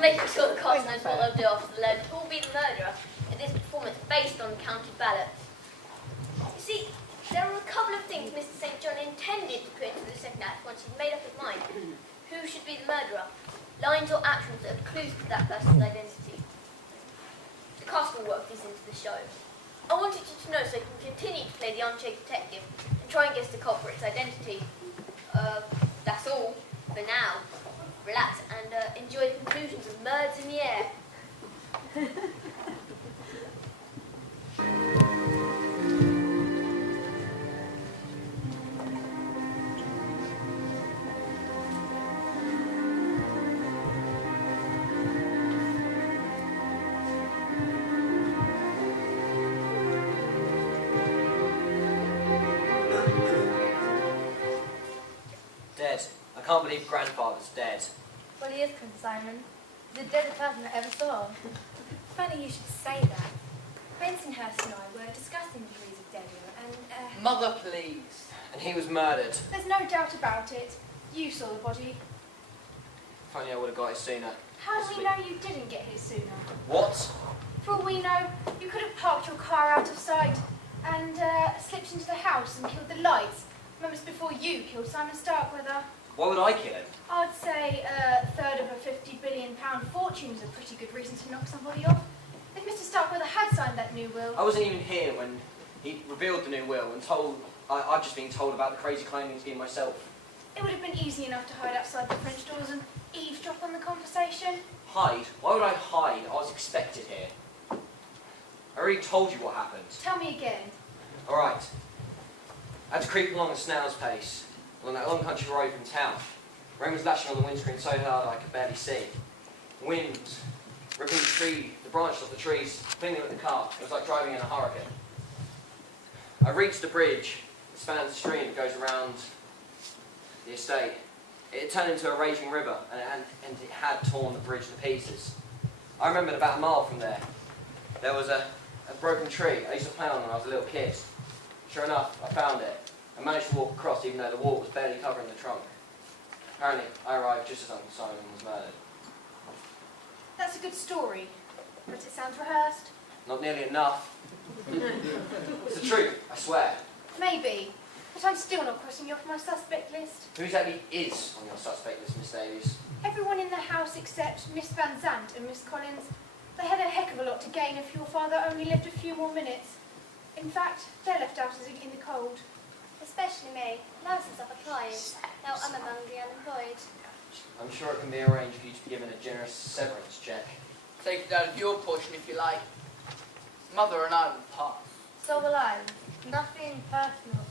making sure the cast knows what they'll do after the learn who will be the murderer in this performance based on counted ballots. You see, there are a couple of things Mr. St. John intended to put into the second act once he'd made up his mind. Who should be the murderer? Lines or actions that are clues to that person's identity. The cast will work this into the show. I wanted you to know so you can continue to play the unchained detective and try and guess the culprit's identity. That's all for now. Relax and enjoy the conclusions of Murders in the Air. Dead. I can't believe grandfather's dead. Well, he is, Prince Simon. The deadest person I ever saw. Funny you should say that. Bensonhurst and I were discussing the degrees of Delia and, Mother, please. And he was murdered. There's no doubt about it. You saw the body. If only I would have got it sooner. How do we know you didn't get here sooner? What? For all we know, you could have parked your car out of sight and slipped into the house and killed the lights moments before you killed Simon Starkweather. Why would I kill him? I'd say a third of a £50 billion fortune is a pretty good reason to knock somebody off. If Mr. Starkweather had signed that new will... I wasn't even here when he revealed the new will and I'd just been told about the crazy climbing scheme myself. It would have been easy enough to hide outside the French doors and eavesdrop on the conversation. Hide? Why would I hide? I was expected here. I already told you what happened. Tell me again. Alright. I had to creep along a snail's pace, along that long country road from town. Rain was lashing on the windscreen so hard I could barely see. Wind, ripping the branches off the trees, clinging at the car. It was like driving in a hurricane. I reached a bridge that spans the stream that goes around the estate. It turned into a raging river and it had torn the bridge to pieces. I remembered about a mile from there was a broken tree I used to play on when I was a little kid. Sure enough, I found it and managed to walk across even though the wall was barely covering the trunk. Apparently, I arrived just as Uncle Simon was murdered. That's a good story, but it sounds rehearsed. Not nearly enough. It's the truth, I swear. Maybe, but I'm still not crossing you off my suspect list. Who exactly is on your suspect list, Miss Davies? Everyone in the house except Miss Van Zandt and Miss Collins. They had a heck of a lot to gain if your father only lived a few more minutes. In fact, they're left out in the cold. Especially me. Now since I've applied, now I'm among the unemployed. I'm sure it can be arranged for you to be given a generous severance check. Take it out of your portion if you like. Mother and I will pass. So will I. Nothing personal,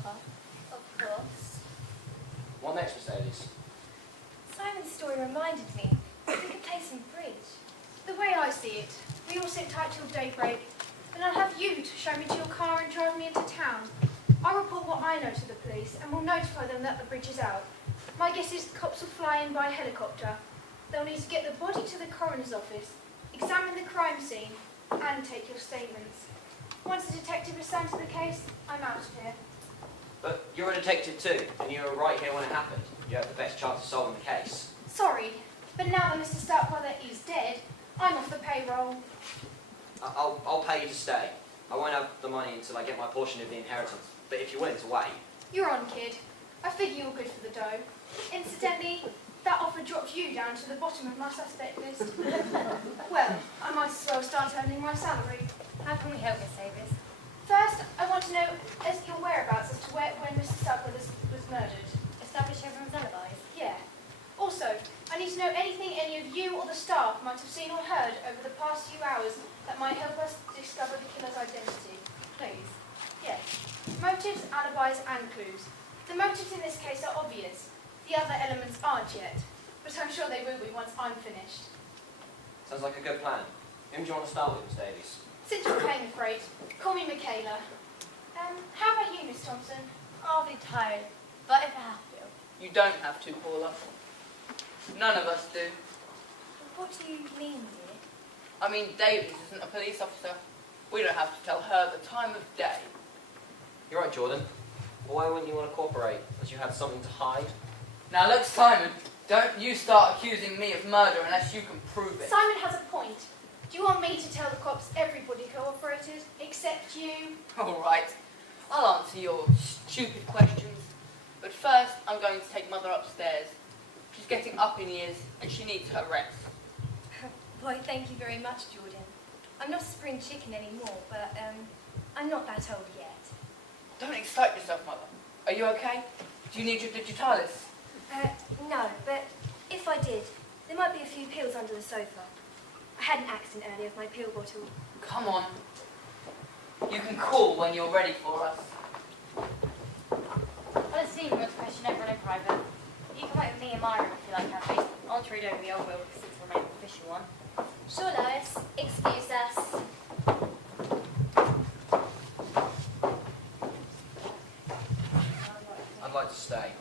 of course. What next, Miss Davies? Simon's story reminded me we could play some bridge. The way I see it, we all sit tight till daybreak, and I'll have you to show me to your car and drive me into town. I'll report what I know to the police, and we'll notify them that the bridge is out. My guess is the cops will fly in by helicopter. They'll need to get the body to the coroner's office, examine the crime scene, and take your statements. Once the detective is assigned to the case, I'm out of here. But you're a detective too, and you were right here when it happened. You have the best chance of solving the case. Sorry, but now that Mr. Starkweather is dead, I'm off the payroll. I'll pay you to stay. I won't have the money until I get my portion of the inheritance. But if you're willing to wait... You're on, kid. I figure you're good for the dough. Incidentally, that offer dropped you down to the bottom of my suspect list. Well, I might as well start earning my salary. How can we help, Miss Davis? First, I want to know your whereabouts as to when Mr. Starkweather was murdered. Establish everyone's alibis? Yeah. Also, I need to know anything any of you or the staff might have seen or heard over the past few hours that might help us discover the killer's identity. Please. Yes. Motives, alibis and clues. The motives in this case are obvious. The other elements aren't yet. But I'm sure they will be once I'm finished. Sounds like a good plan. Whom do you want to start with, Miss Davies? Since you're paying the freight, call me Michaela. How about you, Miss Thompson? I'll be tired, but if I have to. You don't have to, Paula. None of us do. What do you mean, dear? I mean, Davies isn't a police officer. We don't have to tell her the time of day. You're right, Jordan. Well, why wouldn't you want to cooperate? As you had something to hide? Now look, Simon, Don't you start accusing me of murder unless you can prove it. Simon has a point. Do you want me to tell the cops everybody cooperated, except you? All right, I'll answer your stupid questions. But first, I'm going to take Mother upstairs. She's getting up in years and she needs her rest. Why, thank you very much, Jordan. I'm not a spring chicken anymore, but I'm not that old yet. Don't excite yourself, Mother. Are you okay? Do you need your digitalis? No, but if I did, there might be a few pills under the sofa. I had an accident earlier with my pill bottle. Come on. You can call when you're ready for us. I'll see you with a question over in private. You can wait with me in my room if you like, Kathy. I want to read over the old will because it's the remaining official one. Sure, Lois. Excuse us. I'd like to stay.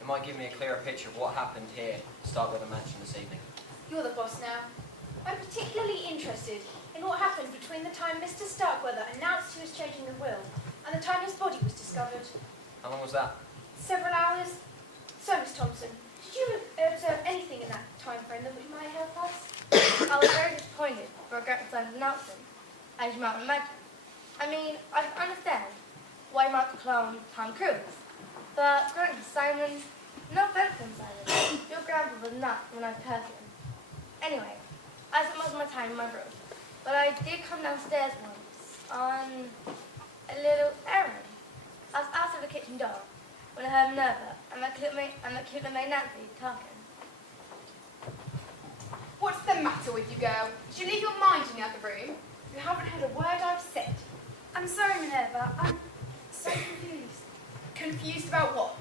It might give me a clearer picture of what happened here to start with the mansion this evening. You're the boss now. I'm particularly interested in what happened between the time Mr. Starkweather announced he was changing the will and the time his body was discovered. How long was that? Several hours. So, Miss Thompson, did you observe anything in that time frame that might help us? I was very disappointed for a grandson's announcement, as you might imagine. I mean, I can understand why you might clone Tom Cruise, but Grandpa Simon, no offense, Simon, your grandpa was not a nice person. Anyway, I spent most of my time in my room, but I did come downstairs once on a little errand. I was outside the kitchen door when I heard Minerva and my cute little maid Nancy talking. What's the matter with you, girl? Did you leave your mind in the other room? You haven't heard a word I've said. I'm sorry, Minerva. I'm so confused. Confused about what?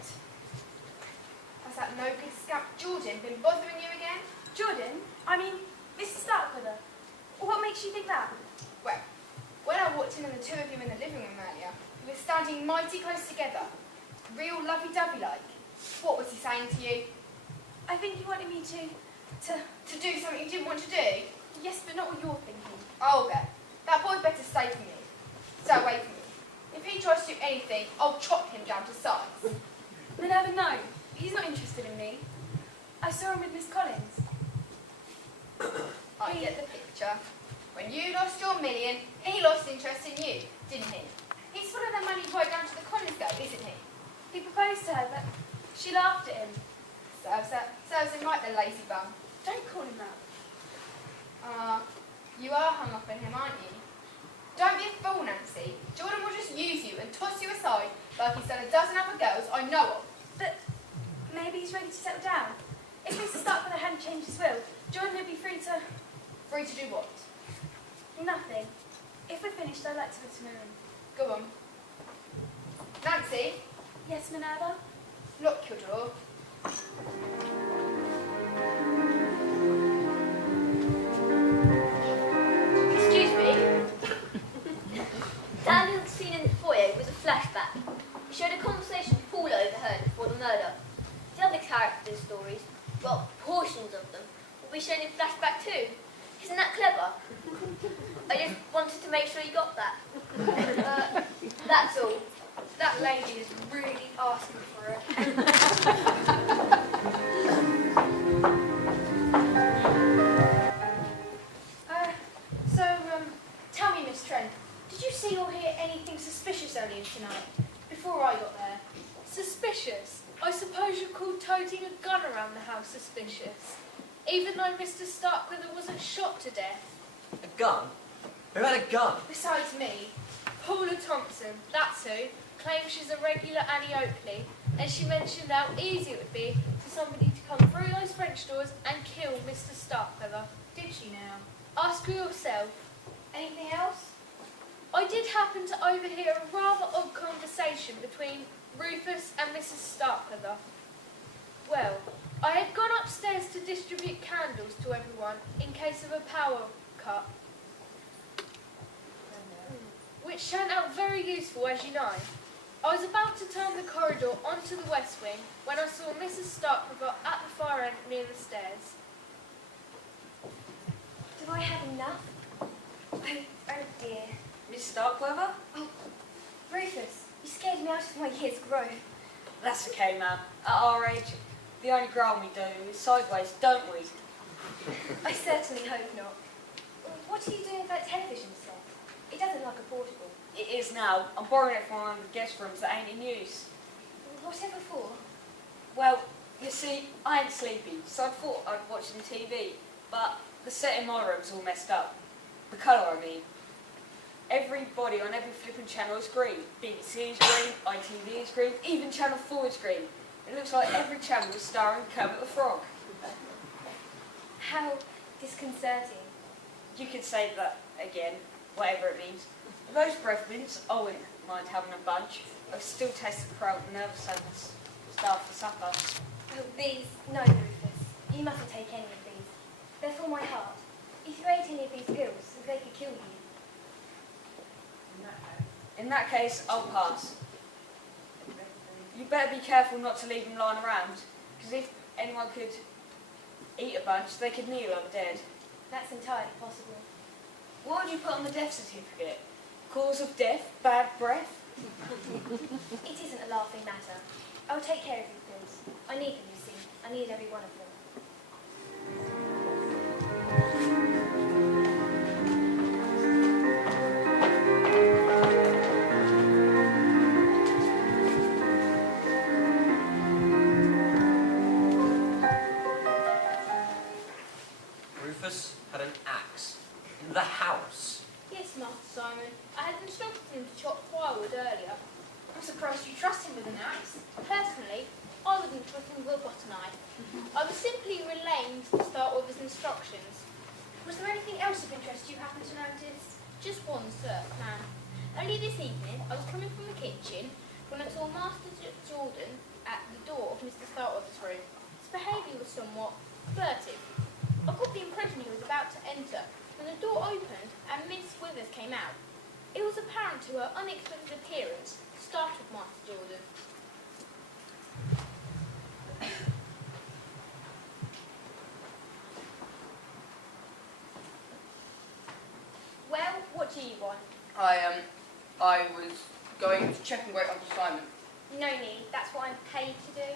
Has that no good scamp Jordan been bothering you again? Jordan? I mean, Mr. Starkweather. What makes you think that? Well, when I walked in on the two of you in the living room earlier, you were standing mighty close together. Real lovey-dovey-like. What was he saying to you? I think he wanted me to To do something you didn't want to do? yes, but not what you're thinking. Oh, bet. That boy better stay from you. Stay away from me. If he tries to do anything, I'll chop him down to size. Minerva, no. He's not interested in me. I saw him with Miss Collins. I get the picture. When you lost your million, he lost interest in you, didn't he? He's full of the money right down to the Collins girl, isn't he? He proposed to her, but she laughed at him. Serves him right, the lazy bum. Don't call him that. You are hung up on him, aren't you? Don't be a fool, Nancy. Jordan will just use you and toss you aside like he's done a dozen other girls I know of. But maybe he's ready to settle down. If Mr. Starkweather hadn't changed his will, Jordan would be free to... Free to do what? nothing. If we're finished, I'd like to go to my room. Go on. Nancy, Yes, Minerva? lock your door. Excuse me. Daniel's scene in the foyer was a flashback. It showed a conversation Paul overheard before the murder. The other characters' stories, well, portions of them, will be shown in flashback too. Isn't that clever? I just wanted to make sure you got that. That's all. That lady is really asking for it. Tell me, Miss Trent, did you see or hear anything suspicious earlier tonight, before I got there? Suspicious? I suppose you call toting a gun around the house suspicious? Even though Mr. Starkweather wasn't shot to death. A gun? Who had a gun? Besides me, Paula Thompson, that's who, claims she's a regular Annie Oakley, and she mentioned how easy it would be for somebody to come through those French doors and kill Mr. Starkweather. did she now? Ask her yourself. Anything else? I did happen to overhear a rather odd conversation between Rufus and Mrs. Starkweather. Well, I had gone upstairs to distribute candles to everyone in case of a power cut, which turned out very useful, as you know. I was about to turn the corridor onto the west wing when I saw Mrs. Starkweather at the far end near the stairs. Do I have enough? Oh dear. Miss Starkweather? Oh, Rufus, you scared me out of my year's growth. That's okay, ma'am. At our age, the The only ground we do is sideways, don't we? I certainly hope not. What are you doing with that television set? It doesn't look a portable. It is now. I'm borrowing it from one of the guest rooms that ain't in use. Whatever for? Well, you see, I ain't sleepy, so I thought I'd watch some TV, but the set in my room's all messed up. The colour, I mean. Everybody on every flipping channel is green. BBC is green, ITV is green, even Channel 4 is green. It looks like every channel is starring Kermit the Frog. How disconcerting. You could say that again, whatever it means. Those breath mints, I wouldn't mind having a bunch. I still taste the crow and nervous sense stuff for supper. Oh, these, no, Rufus. You mustn't take any of these. They're for my heart. If you ate any of these pills, they could kill you. In that case, I'll pass. You better be careful not to leave them lying around, because if anyone could eat a bunch, they could kneel over dead. That's entirely possible. What would you put on the death certificate? Cause of death, bad breath? It isn't a laughing matter. I'll take care of your pills. I need them, you see. I need every one of them. Rufus had an axe in the house. Yes, Master Simon. I had instructed him to chop firewood earlier. I'm surprised you trust him with an axe. Personally, I wouldn't trust him with a butter knife. I was simply relaying to start with his instructions. Was there anything else of interest you happened to notice? Just one, sir, ma'am. Only this evening, I was coming from the kitchen when I saw Master Jordan at the door of Mr. Startopper's room. His behaviour was somewhat furtive. I got the impression he was about to enter when the door opened and Miss Withers came out. It was apparent to her unexpected appearance startled Master Jordan. Well, what do you want? I was going to check and wait Uncle Simon. No need, that's what I'm paid to do.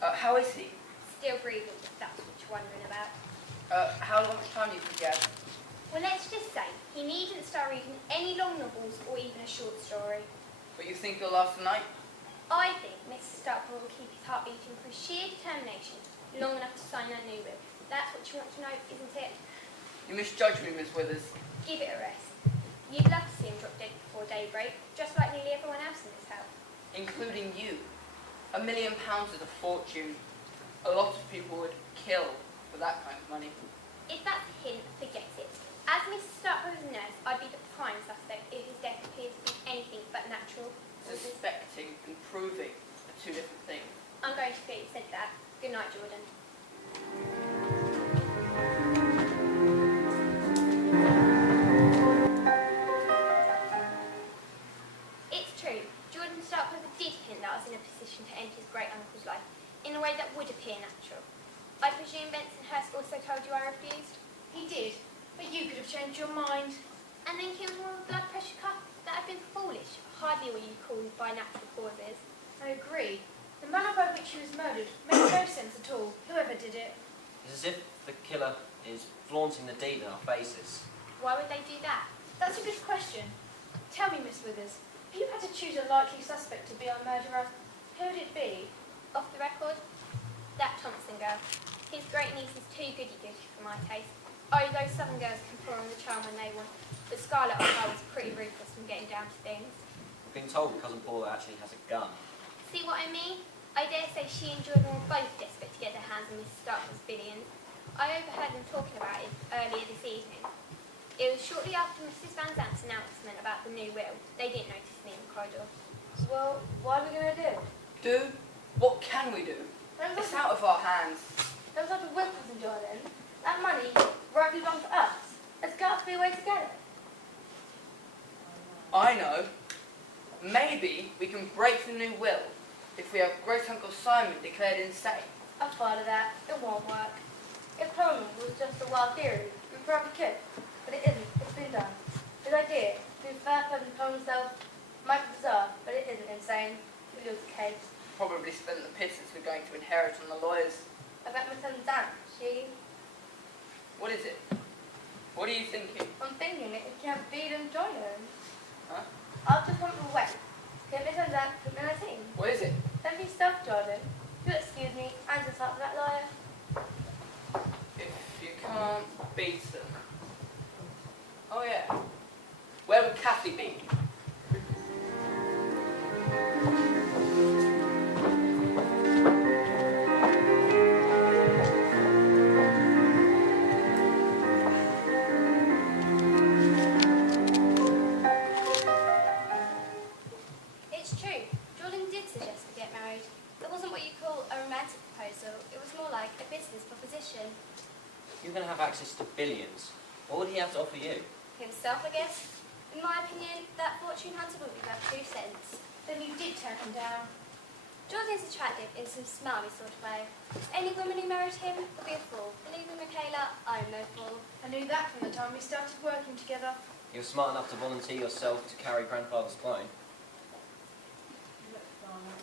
How is he? Still breathing, if that's what you're wondering about. How much time do you think he has? Well, let's just say he needn't start reading any long novels or even a short story. But you think he'll last the night? I think Mr. Starkville will keep his heart beating for sheer determination long enough to sign that new will. That's what you want to know, isn't it? You misjudge me, Miss Withers. Give it a rest. You'd love to see him drop dead before daybreak, just like nearly everyone else in this house. Including you. £1 million is a fortune. A lot of people would kill for that kind of money. If that's him, forget it. As Mrs. Starkville's nurse, I'd be the prime suspect if his death appeared to be anything but natural. Suspecting and proving are two different things. I'm going to forget you said that. Good night, Jordan. It's true. Jordan Starkville did hint that I was in a position to end his great uncle's life in a way that would appear natural. I presume Benson Hurst also told you I refused? He did, but you could have changed your mind. And then killed him with a blood pressure cuff? That had been foolish. Hardly what you call by natural causes. I agree. The manner by which he was murdered makes no sense at all, whoever did it. It's as if the killer is flaunting the deed in our faces. Why would they do that? That's a good question. Tell me, Miss Withers, if you had to choose a likely suspect to be our murderer, who would it be? Off the record, that Thompson girl. His great niece is too goody-goody for my taste. Oh, those southern girls can pour on the charm when they want, but Scarlett O'Hara was pretty ruthless from getting down to things. I've been told Cousin Paula actually has a gun. See what I mean? I dare say she and Jordan were both desperate to get their hands on Mrs. Starkville's billions. I overheard them talking about it earlier this evening. It was shortly after Mrs. Van Zant's announcement about the new will. They didn't notice me in the corridor. Well, what are we going to do? Do? What can we do? It's out of our hands. Those are the whippers in Jordan. That money won't belong to us. There's got to be a way to get it. I know. Maybe we can break the new will if we have Great Uncle Simon declared insane. I've thought of that. It won't work. If cloning was just a wild theory, we probably could. But it isn't. It's been done. His idea to fair and clone himself might be bizarre, but it isn't insane. We lose the case. probably spent the pittance we're going to inherit on the lawyers. I bet my son's aunt, she... What is it? What are you thinking? I'm thinking it can be them Jordan. Huh? I'll just want to wait. Can my son's aunt put me on a team? What is it? Don't be stuffed, Jordan. You'll excuse me, and just up that lawyer. If you can't beat them. Oh yeah. Where would Kathy be? It's true. Jordan did suggest we get married. It wasn't what you call a romantic proposal. It was more like a business proposition. You're going to have access to billions. What would he have to offer you? Himself, I guess. In my opinion, that fortune hunter would be about 2 cents. Then you did turn him down. Jordan's attractive in some smarmy sort of way. Any woman who married him would be a fool. Believe me, Michaela, I'm no fool. I knew that from the time we started working together. You're smart enough to volunteer yourself to carry grandfather's clone.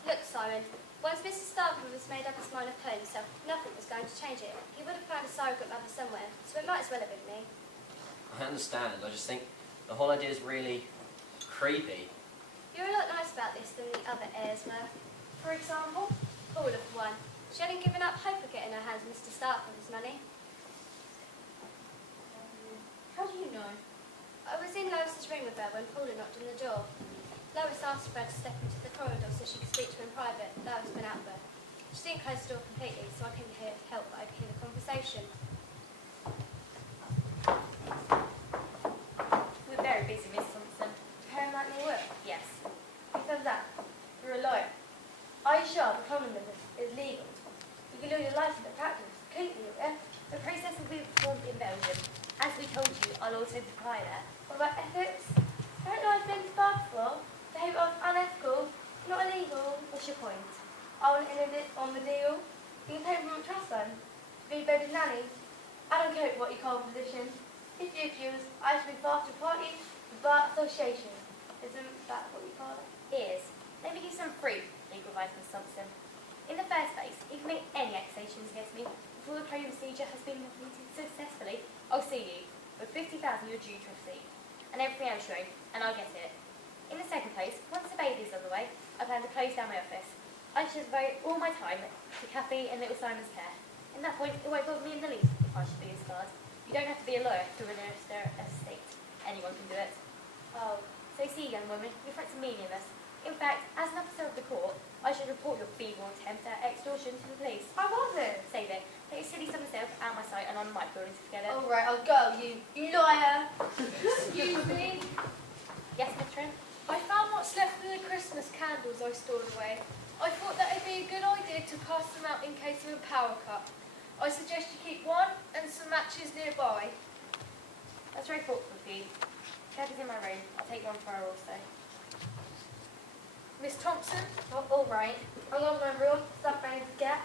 Look, Simon, once Mrs. Starkman was made up his mind of clone himself, nothing was going to change it. He would have found a surrogate mother somewhere, so it might as well have been me. I understand. I just think the whole idea is really creepy. You're a lot nicer about this than the other heirs were. For example, Paula, for one. She hadn't given up hope of getting her hands on Mr. Starkman's money. how do you know? I was in Lois's room with her when Paula knocked on the door. Lois asked for her to step into the corridor so she could speak to him in private. Lois went out there. She didn't close the door completely, so I couldn't help but overhear the conversation. We're very busy, Miss Thompson. Preparing like new work. Yes. My son's aunt, you're a lawyer. Are you sure the cloning business is legal? You can lose your license in practice completely, yeah? The process will be performed in Belgium. As we told you, I'll also apply there. What about ethics? Haven't I've been sparked for? Behaviour was unethical, not illegal. What's your point? I want in it on the deal. You can pay from a trust fund. Be baby nanny. I don't care what you call a position. If you accuse, I should be far to party, the bar association. Isn't that what you call it? Is. Let me give some free legal advice, Miss Thompson. In the first place, if you make any accusations against me before the claim procedure has been completed successfully, I'll sue you with 50,000 you're due to receive, and everything else you owe, and I'll get it. In the second place, once the baby's on the way, I plan to close down my office. I should devote all my time to Kathy and little Simon's care. In that point, it won't bother me in the least if I should be discarded. You don't have to be a lawyer to administer a estate. Anyone can do it. Oh, so see, young woman, your threats are meaningless. In fact, as an officer of the court, I should report your feeble attempt at extortion to the police. I wasn't. Save it. Take your silly son myself out of my sight and I might go into together. All right, I'll go, you lawyer. Excuse me. Yes, Miss Trent? I found what's left of the Christmas candles I stored away. I thought that it'd be a good idea to pass them out in case of a power cut. I suggest you keep one and some matches nearby. That's very thoughtful of you. Kathy's in my room. I'll take one for her also. Miss Thompson, Oh, all right. I'll go to my room, stuff ready to get.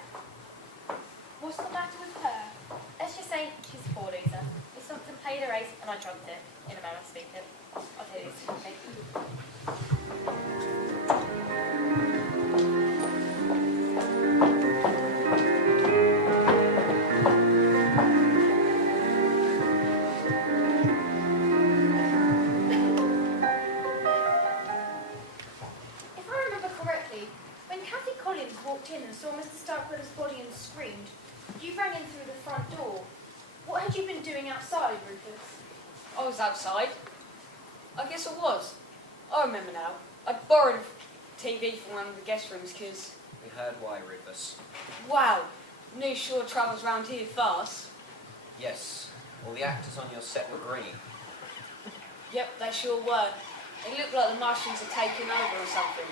what's the matter with her? Let's just say she's a poor loser. Miss Thompson played her race and I trumped it, in a manner of speaking. I'll tell you this. Thank you. if I remember correctly, when Kathy Collins walked in and saw Mr. Starkweather's body and screamed, you ran in through the front door. What had you been doing outside, Rufus? I was outside. I guess I was. I remember now. I borrowed a TV from one of the guest rooms because, We heard why, Rufus. wow, news sure travels round here fast. Yes, all the actors on your set were green. Yep, they sure were. It looked like the Martians had taken over or something.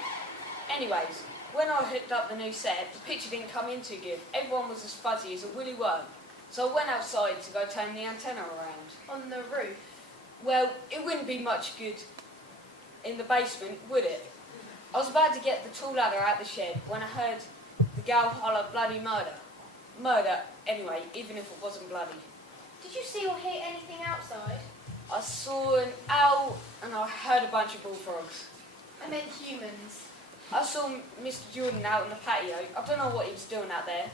Anyways, when I hooked up the new set, the picture didn't come in too good. Everyone was as fuzzy as a woolly worm. So I went outside to go turn the antenna around. On the roof. Well, it wouldn't be much good in the basement, would it? I was about to get the tool ladder out the shed when I heard the gal holler bloody murder. Murder, anyway, even if it wasn't bloody. Did you see or hear anything outside? I saw an owl and I heard a bunch of bullfrogs. I meant humans. I saw Mr. Jordan out on the patio. I don't know what he was doing out there.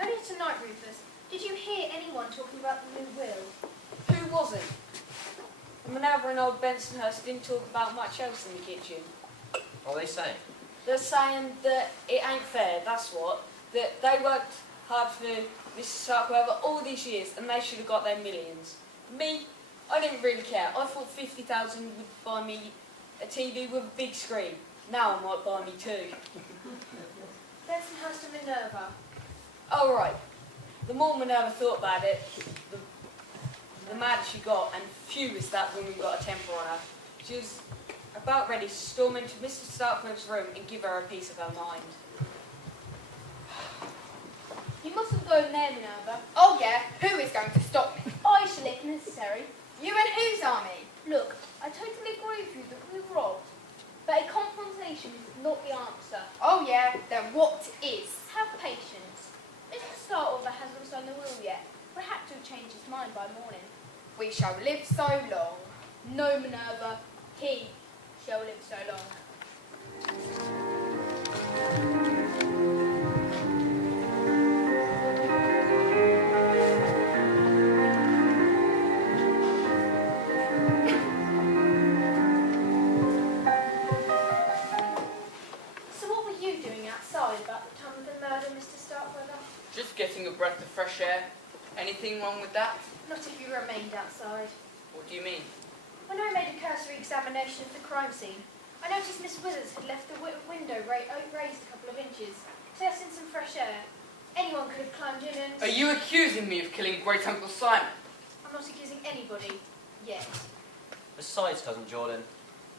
Earlier tonight, Rufus, did you hear anyone talking about the new will? Who wasn't? Minerva and old Bensonhurst didn't talk about much else in the kitchen. What are they saying? They're saying that it ain't fair, that's what. That they worked hard for Mrs. Starkweather all these years and they should have got their millions. Me, I didn't really care. I thought 50,000 would buy me a TV with a big screen. Now it might buy me two. Bensonhurst and Minerva. Oh, right. The more Minerva thought about it, the madder she got, and furious that woman got a temper on her. She was about ready to storm into Mrs. Starkweather's room and give her a piece of her mind. You mustn't go in there, Minerva. Oh yeah, who is going to stop me? I shall if necessary. You and whose army? Look, I totally agree with you that we were robbed, but a confrontation is not the answer. Oh yeah, then what is? Have patience. Mr. Starkweather hasn't signed the will yet. Perhaps he'll change his mind by morning. We shall live so long. No, Minerva, he shall live so long. So what were you doing outside about the time of the murder, Mr. Starkweather? Just getting a breath of fresh air. Anything wrong with that? Not if you remained outside. What do you mean? When I made a cursory examination of the crime scene, I noticed Miss Withers had left the window raised a couple of inches, testing some fresh air. Anyone could have climbed in and... Are you accusing me of killing Great Uncle Simon? I'm not accusing anybody, yet. Besides, Cousin Jordan,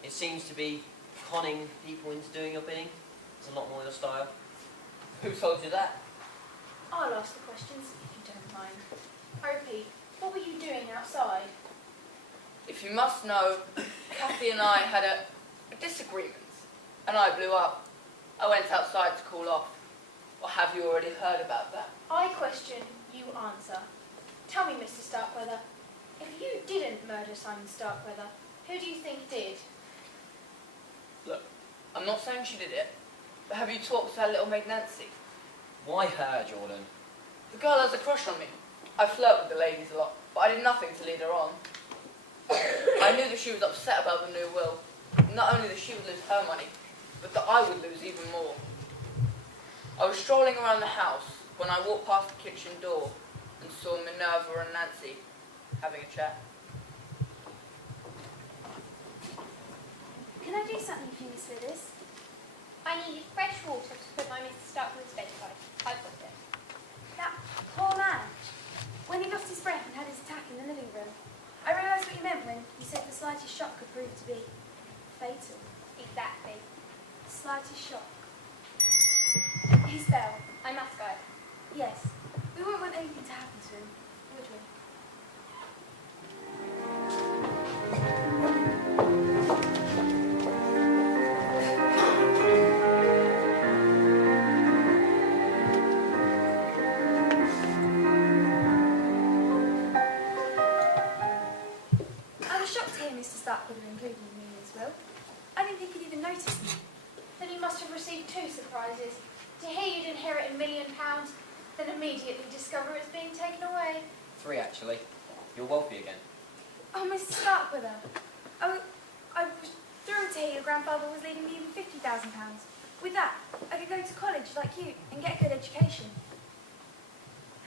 it seems to be conning people into doing your bidding. It's a lot more your style. Who told you that? I'll ask the questions, if you don't mind. I repeat, what were you doing outside? If you must know, Kathy and I had a disagreement, and I blew up. I went outside to cool off. Or have you already heard about that? I question, you answer. Tell me, Mr. Starkweather, if you didn't murder Simon Starkweather, who do you think did? Look, I'm not saying she did it, but have you talked to that little maid Nancy? Why her, Jordan? The girl has a crush on me. I flirt with the ladies a lot, but I did nothing to lead her on. I knew that she was upset about the new will. Not only that she would lose her money, but that I would lose even more. I was strolling around the house when I walked past the kitchen door and saw Minerva and Nancy having a chat. Can I do something for you, Miss Withers? I needed fresh water to put my Mr. Starkweather's bedside. I've got it. That poor man. When he lost his breath and had his attack in the living room, I realised what you meant when you said the slightest shock could prove to be fatal. Exactly. The slightest shock. He's fell. I must go. Yes. We won't want anything to happen to him, would we? I was shocked to hear Mr. Starkweather included me in his will. I didn't think he'd even notice me. Then you must have received two surprises. To hear you'd inherit £1 million, then immediately discover it's being taken away. 3, actually. You're wealthy again. Oh, Mr. Starkweather. I was thrilled to hear your grandfather was leaving me with £50,000. With that, I could go to college like you and get a good education.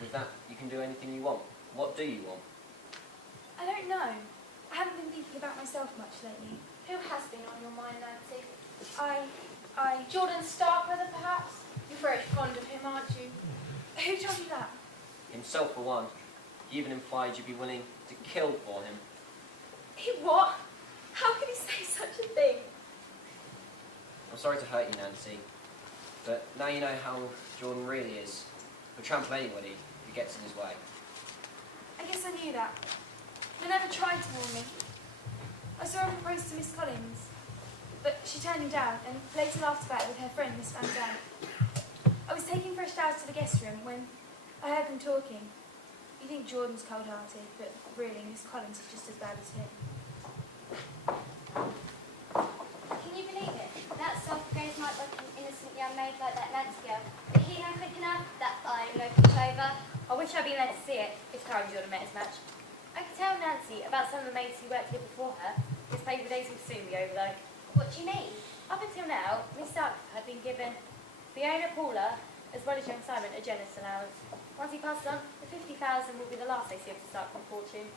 With that, you can do anything you want. What do you want? I don't know. I haven't been thinking about myself much lately. Who has been on your mind, Nancy? Jordan Starkweather, perhaps? You're very fond of him, aren't you? Who told you that? Himself, for one. He even implied you'd be willing to kill for him. He what? How could he say such a thing? I'm sorry to hurt you, Nancy, but now you know how Jordan really is. He'll trample anybody who gets in his way. I guess I knew that. But I never tried to warn me. I saw him propose to Miss Collins, but she turned him down and later laughed about it with her friend, Miss Van Zandt. I was taking fresh showers to the guest room when I heard them talking. You think Jordan's cold-hearted, but really Miss Collins is just as bad as him. Can you believe it? That self-praise might look an innocent young maid like that Nancy girl, but he not quick enough that I know over. I wish I'd been there to see it. It's Karen Jordan met his match. I could tell Nancy about some of the maids who worked here before her. His paper days will soon be over though. What do you mean? Up until now, Miss Stark had been given Fiona Paula as well as young Simon a generous allowance. Once he passes on, the 50,000 will be the last they see of the Stark fortune.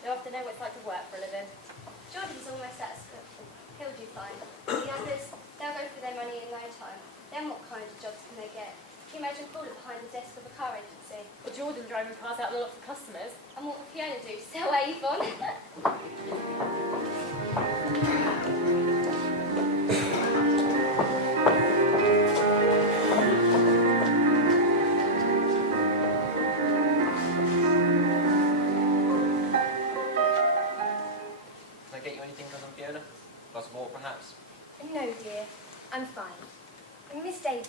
They often know what it's like to work for a living. Jordan's almost at school. He'll do fine. The others, they'll go for their money in no time. Then what kind of jobs can they get? Can you imagine Paula behind the desk of a car agency? Or Jordan driving cars out the lot for customers. And what will Fiona do? Sell Avon? Can I get you anything, Cousin Fiona? Glass of water, perhaps? No, dear. I'm fine. And Miss Davies,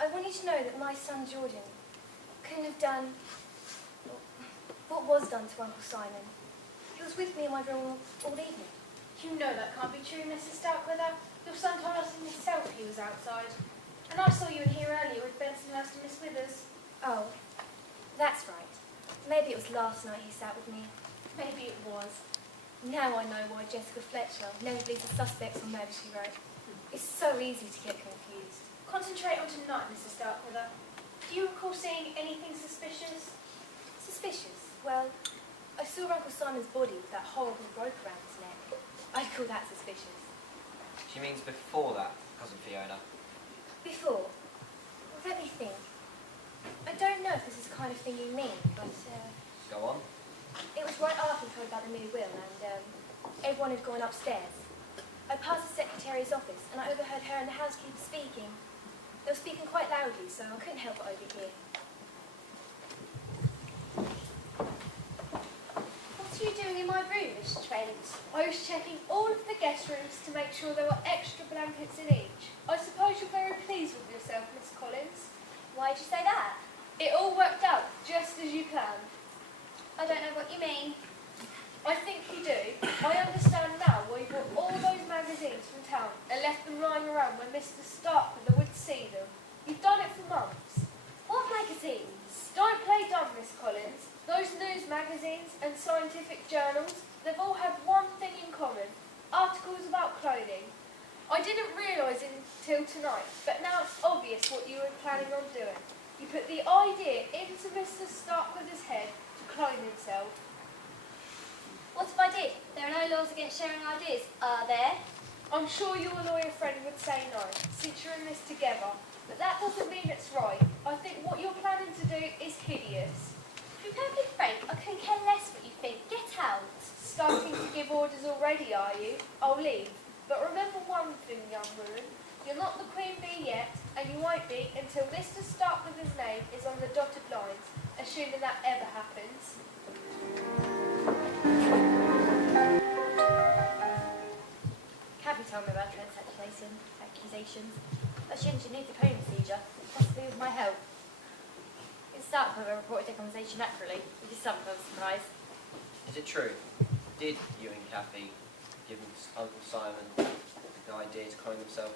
I want you to know that my son Jordan couldn't have done what was done to Uncle Simon. He was with me in my room all evening. You know that can't be true, Mrs. Starkweather. Your son told us himself he was outside. And I saw you in here earlier with Bensonhurst and Miss Withers. Oh, that's right. Maybe it was last night he sat with me. Maybe it was. Now I know why Jessica Fletcher never believes the suspects on murder she wrote. It's so easy to get confused. Concentrate on tonight, Mrs. Starkweather. Do you recall seeing anything suspicious? Suspicious? Well, I saw Uncle Simon's body with that horrible rope around his neck. I'd call that suspicious. She means before that, Cousin Fiona. Before? Well, let me think. I don't know if this is the kind of thing you mean, but Go on. it was right after we heard about the new will and everyone had gone upstairs. I passed the secretary's office and I overheard her and the housekeeper speaking. They were speaking quite loudly, so I couldn't help but overhear. What are you doing in my room, Miss Trent? I was checking all of the guest rooms to make sure there were extra blankets in each. I suppose you're very pleased with yourself, Miss Collins. Why'd you say that? It all worked out just as you planned. I don't know what you mean. I think you do. I understand now why you brought all those magazines from town and left them lying around when Mr. Starkweather would see them. You've done it for months. What magazines? Don't play dumb, Miss Collins. Those news magazines and scientific journals, they've all had one thing in common. Articles about clothing. I didn't realise until tonight, but now it's obvious what you were planning on doing. You put the idea into Mr. Starkweather's head to clone himself. What if I did? There are no laws against sharing ideas, are there? I'm sure your lawyer friend would say no, since you're in this together. But that doesn't mean it's right. I think what you're planning to do is hideous. To be perfectly frank, I couldn't care less what you think. Get out. Starting to give orders already, are you? I'll leave. But remember one thing, young woman. You're not the queen bee yet, and you won't be until Mr. Starkweather's name is on the dotted lines, assuming that ever happens. Cabby told me about Trent's accusations that she engineered the clone procedure, possibly with my help. Miss Starkweather reported their conversation accurately, which is something of a surprise. Is it true? Did you and Kathy give Uncle Simon the idea to clone himself?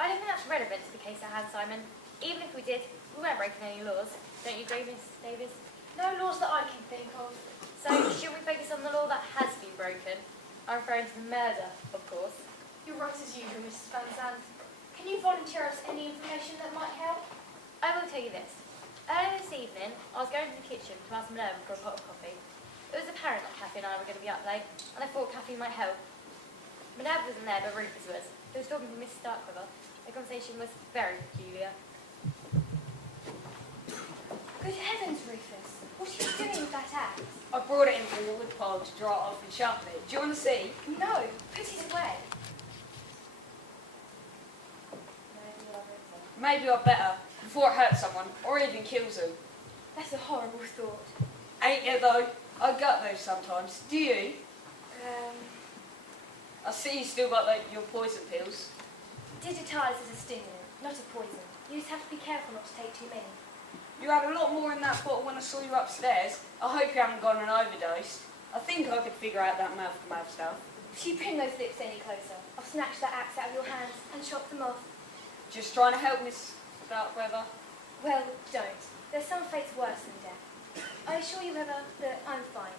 I don't think that's relevant to the case at hand, Simon. Even if we did, we weren't breaking any laws. Don't you agree, Miss Davis? No laws that I can think of. So, should we focus on the law that has been broken? I'm referring to the murder, of course. You're right as usual, Mrs. Van Zandt. Can you volunteer us any information that might help? I will tell you this. Earlier this evening, I was going to the kitchen to ask Minerva for a pot of coffee. It was apparent that Kathy and I were going to be up late, and I thought Kathy might help. Minerva wasn't there, but Rufus was. He was talking to Miss Starkweather. The conversation was very peculiar. Good heavens, Rufus. What are you doing with that axe? I brought it in from the woodpile to draw it off and sharpen it. Do you want to see? No, put it away. Maybe I'd better, before it hurts someone, or even kills them. That's a horrible thought. Ain't it though? I gut those sometimes. Do you? I see you still got your poison pills. Digitalis is a stimulant, not a poison. You just have to be careful not to take too many. You had a lot more in that bottle when I saw you upstairs. I hope you haven't gone and overdosed. I think I could figure out that mouth-to-mouth stuff. If you bring those lips any closer, I'll snatch that axe out of your hands and chop them off. Just trying to help Miss Starkweather. Well, don't. There's some fates worse than death. I assure you, however, that I'm fine.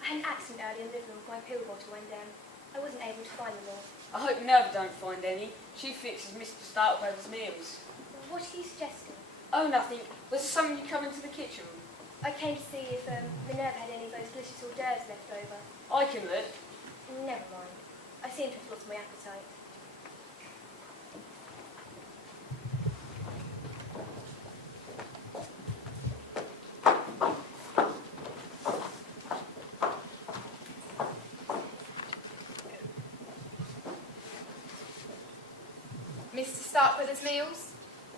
I had an accident earlier in the living room with my pill bottle went down. I wasn't able to find them all. I hope Nerva don't find any. She fixes Mr. Starkweather's meals. What are you suggesting? Oh, nothing. Was there something you come into the kitchen room? I came to see if Minerva had any of those delicious hors d'oeuvres left over. I can look. Never mind. I seem to have lost my appetite. Mr. Starkweather's meals?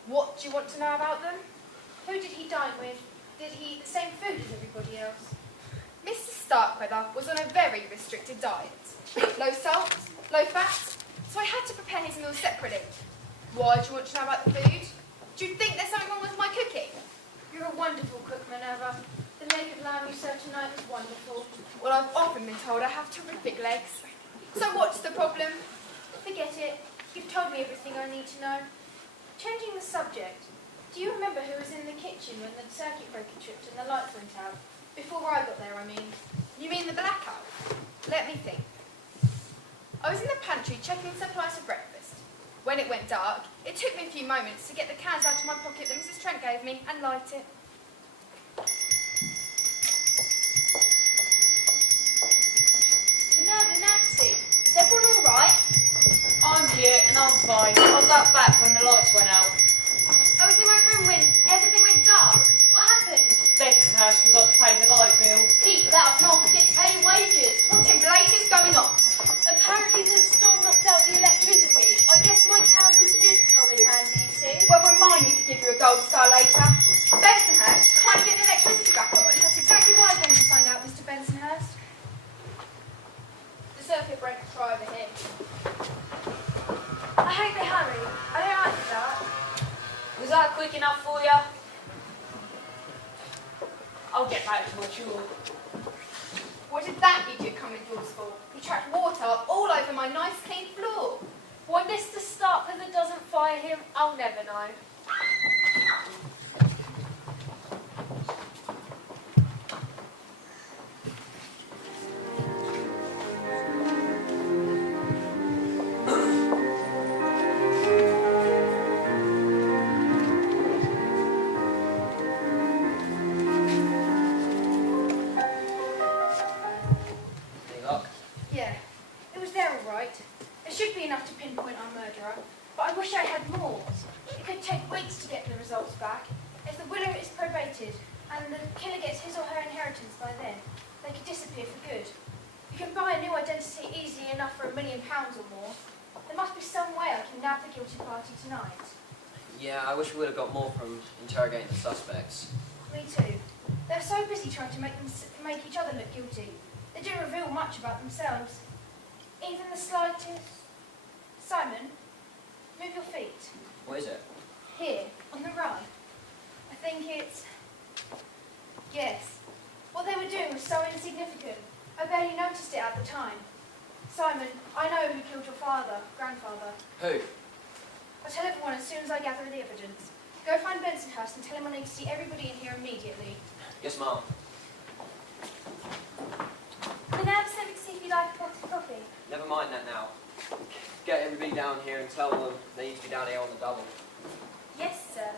What do you want to know about them? Who did he dine with? Did he eat the same food as everybody else? Mr. Starkweather was on a very restricted diet. Low salt, low fat, so I had to prepare his meals separately. Why do you want to know about the food? Do you think there's something wrong with my cooking? You're a wonderful cook, Minerva. The leg of lamb you served tonight was wonderful. Well, I've often been told I have terrific legs. So what's the problem? Forget it. You've told me everything I need to know. Changing the subject, do you remember who was in the kitchen when the circuit breaker tripped and the lights went out? Before I got there, I mean. You mean the blackout? Let me think. I was in the pantry checking supplies for breakfast. When it went dark, it took me a few moments to get the cans out of my pocket that Mrs. Trent gave me and light it. Minerva, Nancy, is everyone all right? I'm here and I'm fine. I was out back when the lights went out. I was in my room when everything went dark. What happened? Bensonhurst forgot to pay the light bill. Keep that up, not forget to pay your wages. What in blazes is going on? Apparently the storm knocked out the electricity. I guess my candles did come in handy, you see. Well, remind me to give you a gold star later. Bensonhurst, trying to get the electricity back on. That's exactly why I came to find out, Mr. Bensonhurst. The circuit breaker's right over here. I hope they hurry. I don't like that. Was that quick enough for you? I'll get back to my chore. What did that idiot come indoors for? He tracked water all over my nice clean floor. Why Mr. Starkweather doesn't fire him, I'll never know. Any luck? Yeah, it was there all right. It should be enough to pinpoint our murderer, but I wish I had more. It could take weeks to get the results back. If the winner is probated and the killer gets his or her inheritance by then, they could disappear for good. You can buy a new identity easily enough for £1 million or more. There must be some way I can nab the guilty party tonight. Yeah, I wish we would have got more from interrogating the suspects. Me too. They're so busy trying to make each other look guilty. They didn't reveal much about themselves. Even the slightest. Simon, move your feet. What is it? Here, on the right. I think it's... Yes. What they were doing was so insignificant. I barely noticed it at the time. Simon, I know who killed your grandfather. Who? I'll tell everyone as soon as I gather the evidence. Go find Bensonhurst and tell him I need to see everybody in here immediately. Yes, Mum. Minerva sent me to see if you'd like a pot of coffee. Never mind that now. Get everybody down here and tell them they need to be down here on the double. Yes, sir.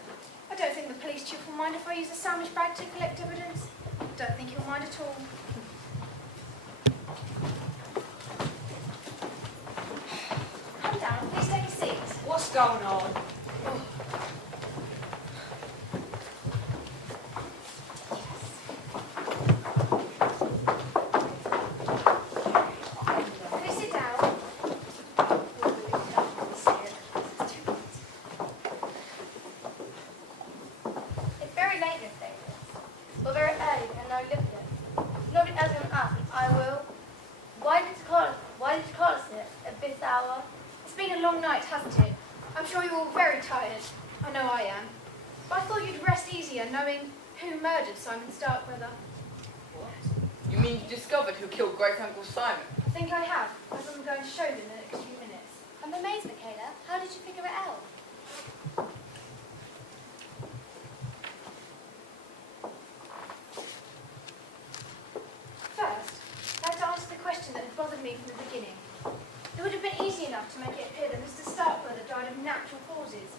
I don't think the police chief will mind if I use the sandwich bag to collect evidence. Don't think he'll mind at all. Come down, please take a seat. What's going on? Please sit down. It's very late, Miss Davis. Or very early, and no look yet. Nobody else can ask. I will. Why did you call us here at this hour? It's been a long night, hasn't it? I'm sure you're all very tired. I know I am. But I thought you'd rest easier knowing who murdered Simon Starkweather. What? You mean you discovered who killed Great Uncle Simon? I think I have, as I'm going to show you in the next few minutes. I'm amazed, Michaela. How did you figure it out? First, I had to answer the question that had bothered me from the beginning. It would have been easy enough to make it appear that Mr. Starkweather died of natural causes,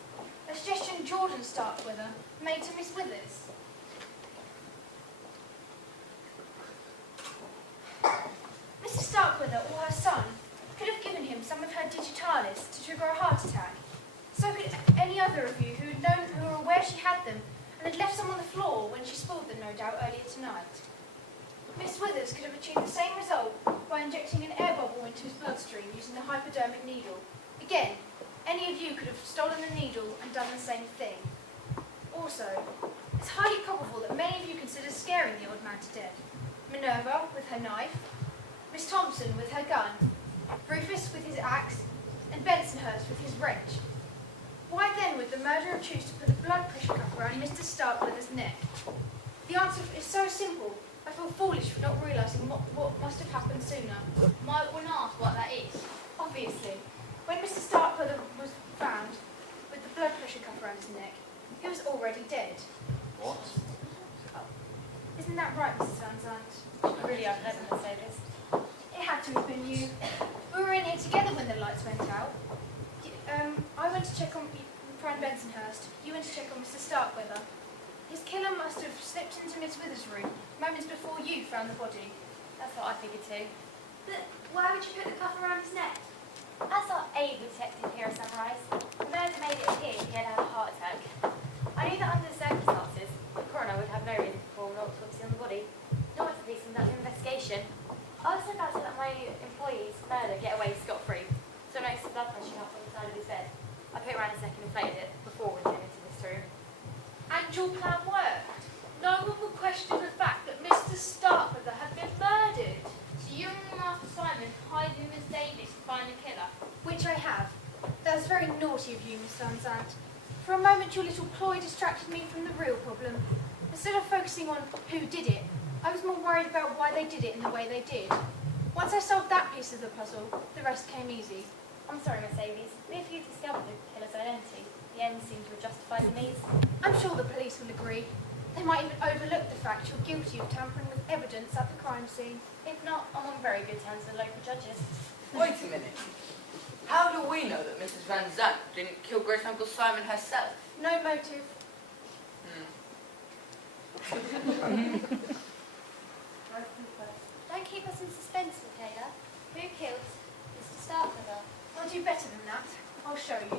a suggestion Jordan Starkweather made to Miss Withers. Mrs. Starkweather or her son could have given him some of her digitalis to trigger a heart attack. So could any other of you who were aware she had them and had left some on the floor when she spilled them, no doubt, earlier tonight. Miss Withers could have achieved the same result by injecting an air bubble into his bloodstream using the hypodermic needle. Again, any of you could have stolen the needle and done the same thing. Also, it's highly probable that many of you consider scaring the old man to death. Minerva with her knife, Miss Thompson with her gun, Rufus with his axe, and Bensonhurst with his wrench. Why then would the murderer choose to put the blood pressure cuff around Mr. Starkweather's neck? The answer is so simple. I feel foolish for not realising what must have happened sooner. Might one ask what that is? Obviously, when Mr. Starkweather was found with the blood pressure cuff around his neck, he was already dead. What? Isn't that right, Mrs. Van Zandt? Really unpleasant to say this. It had to have been you. We were in here together when the lights went out. I went to check on Prime Bensonhurst. You went to check on Mr. Starkweather. His killer must have slipped into Miss Withers' room moments before you found the body. That's what I figured too. But why would you put the cuff around his neck? As our aide detective here at Sunrise, the murder made it appear he had had a heart attack. I knew that under the circumstances, the coroner would have no reason to perform an autopsy on the body, nor would the police conduct an investigation. I was about to let my employee's murder get away scot-free, so I noticed the blood pressure cuff on the side of his bed. I put it around his neck and inflated it before we came into this room. And your plan worked. No one will question the fact that Mr. Starkweather had been murdered. So you and Master Simon hired him as Davis to find the killer? Which I have. That was very naughty of you, Miss Van Zandt. For a moment your little ploy distracted me from the real problem. Instead of focusing on who did it, I was more worried about why they did it in the way they did. Once I solved that piece of the puzzle, the rest came easy. I'm sorry, Mercedes. If you discovered the killer's identity, the end seemed to have justified the means. I'm sure the police will agree. They might even overlook the fact you're guilty of tampering with evidence at the crime scene. If not, I'm on very good terms with local judges. Wait a minute. How do we know that Mrs. Van Zandt didn't kill Great Uncle Simon herself? No motive. Don't keep us in suspense, Michaela. Who killed Mr. Starkweather? I'll do better than that. I'll show you.